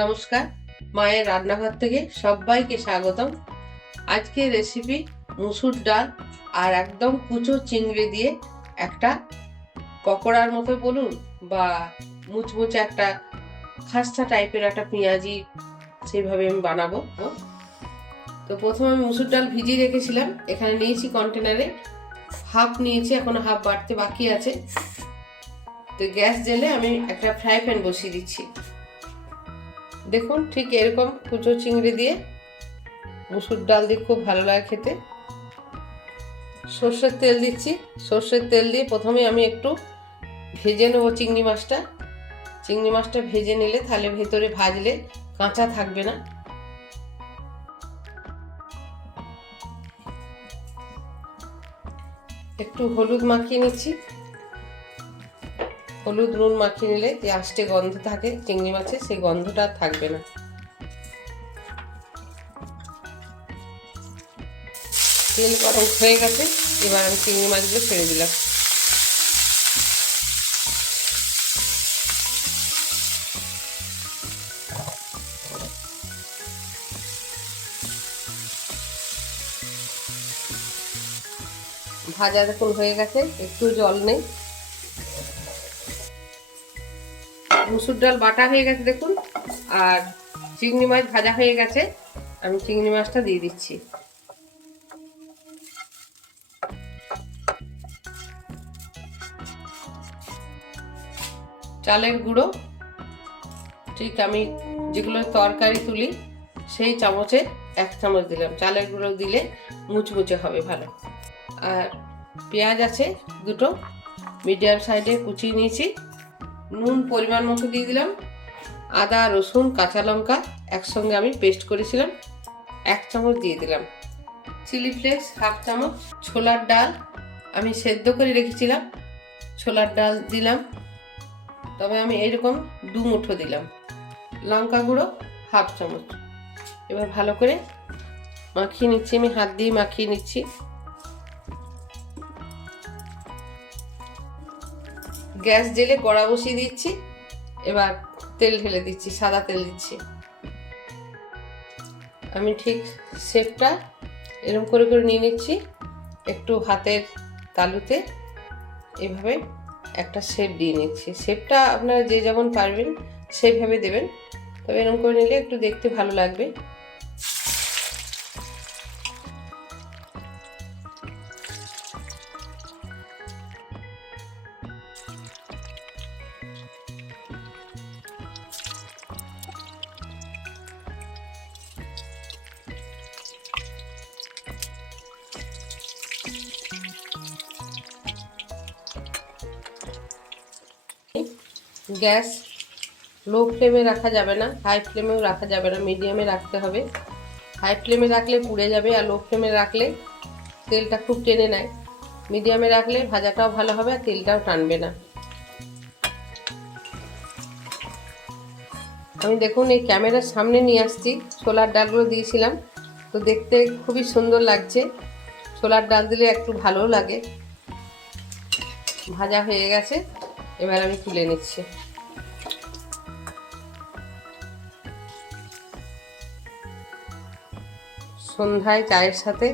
নমস্কার, মায়ের রান্নাঘর থেকে সবাইকে স্বাগতম। আজকে রেসিপি মুসুর ডাল আর একদম কুচো চিংড়ি দিয়ে একটা পকোড়ার মতো বলুন বা মুচমুচে একটা খাস্তা টাইপের একটা পেঁয়াজি, সেইভাবে আমি বানাবো। তো প্রথমে আমি মুসুর ডাল ভিজিয়ে রেখেছিলাম, এখানে নিয়েছি কন্টেনারে, হাফ নিয়েছি, এখনো হাফ বাড়তে বাকি আছে। তো গ্যাস জেলে আমি একটা ফ্রাই প্যান বসিয়ে দিচ্ছি। দেখুন, ঠিক এরকম কুচো চিংড়ি দিয়ে মুসুর ডাল দিয়ে খুব ভালো লাগে খেতে। সর্ষের তেল দিচ্ছি। সর্ষের তেল দিয়ে প্রথমে আমি একটু ভেজে নেবো চিংড়ি মাছটা। চিংড়ি মাছটা ভেজে নিলে তাহলে ভেতরে ভাজলে কাঁচা থাকবে না। একটু হলুদ মাখিয়ে নিচ্ছি। হলুদ নুন মাখিয়ে নিলে যে আষ্টে গন্ধ থাকে চিংড়ি মাছের, সেই গন্ধটা আর থাকবে না। তেল গরম হয়ে গেছে, এবার আমি চিংড়ি মাছগুলো ছেড়ে দিলাম। ভাজা দেখুন হয়ে গেছে, একটু জল নেই। মুসুর ডাল বাটা হয়ে গেছে দেখুন, আর চিংড়ি মাছ ভাজা হয়ে গেছে। আমি চিংড়ি মাছটা দিয়ে দিচ্ছি। চালের গুঁড়ো ঠিক আমি যেগুলো তরকারি তুলি সেই চামচে 1 চামচ দিলাম। চালের গুঁড়ো দিলে মুচমুচে হবে ভালো। আর পেঁয়াজ আছে দুটো, মিডিয়াম সাইজে কুচিয়ে নিয়েছি। নুন পরিমাণ মতো দিয়ে দিলাম। আদা রসুন কাঁচা লঙ্কা একসঙ্গে আমি পেস্ট করেছিলাম, 1 চামচ দিয়ে দিলাম। চিলি ফ্লেক্স হাফ চামচ। ছোলার ডাল আমি সেদ্ধ করে রেখেছিলাম, ছোলার ডাল দিলাম, তবে আমি এরকম 2 মুঠো দিলাম। লঙ্কা গুঁড়ো হাফ চামচ। এবার ভালো করে মাখিয়ে নিচ্ছি, আমি হাত দিয়ে মাখিয়ে নিচ্ছি। গ্যাস জেলে কড়া বসিয়ে দিচ্ছি। এবার তেল ঢেলে দিচ্ছি, সাদা তেল দিচ্ছি। আমি ঠিক শেপটা এরকম করে করে নিয়ে নিচ্ছি। একটু হাতের তালুতে এভাবে একটা শেপ দিয়ে নিচ্ছি। শেপটা আপনারা যে যেমন পারবেন সেইভাবে দেবেন, তবে এরকম করে নিলে একটু দেখতে ভালো লাগবে। গ্যাস লো ফ্লেমে রাখা যাবে না, হাই ফ্লেমেও রাখা যাবে না, মিডিয়ামে রাখতে হবে। হাই ফ্লেমে রাখলে পুড়ে যাবে, আর লো ফ্লেমে রাখলে তেলটা খুব টেনে নেয়। মিডিয়ামে রাখলে ভাজাটাও ভালো হবে আর তেলটাও টানবে না। আমি দেখুন এই ক্যামেরার সামনে নিয়ে আসছি, ছোলার ডালগুলো দিয়েছিলাম, তো দেখতে খুবই সুন্দর লাগছে। ছোলার ডাল দিলে একটু ভালো লাগে। ভাজা হয়ে গেছে, এবার আমি তুলে নিচ্ছি। সন্ধ্যায় চায়ের সাথে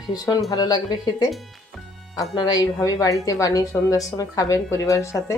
ভীষণ ভালো লাগবে খেতে। আপনারা এইভাবে বাড়িতে বানিয়ে সন্ধ্যার সময় খাবেন পরিবারের সাথে।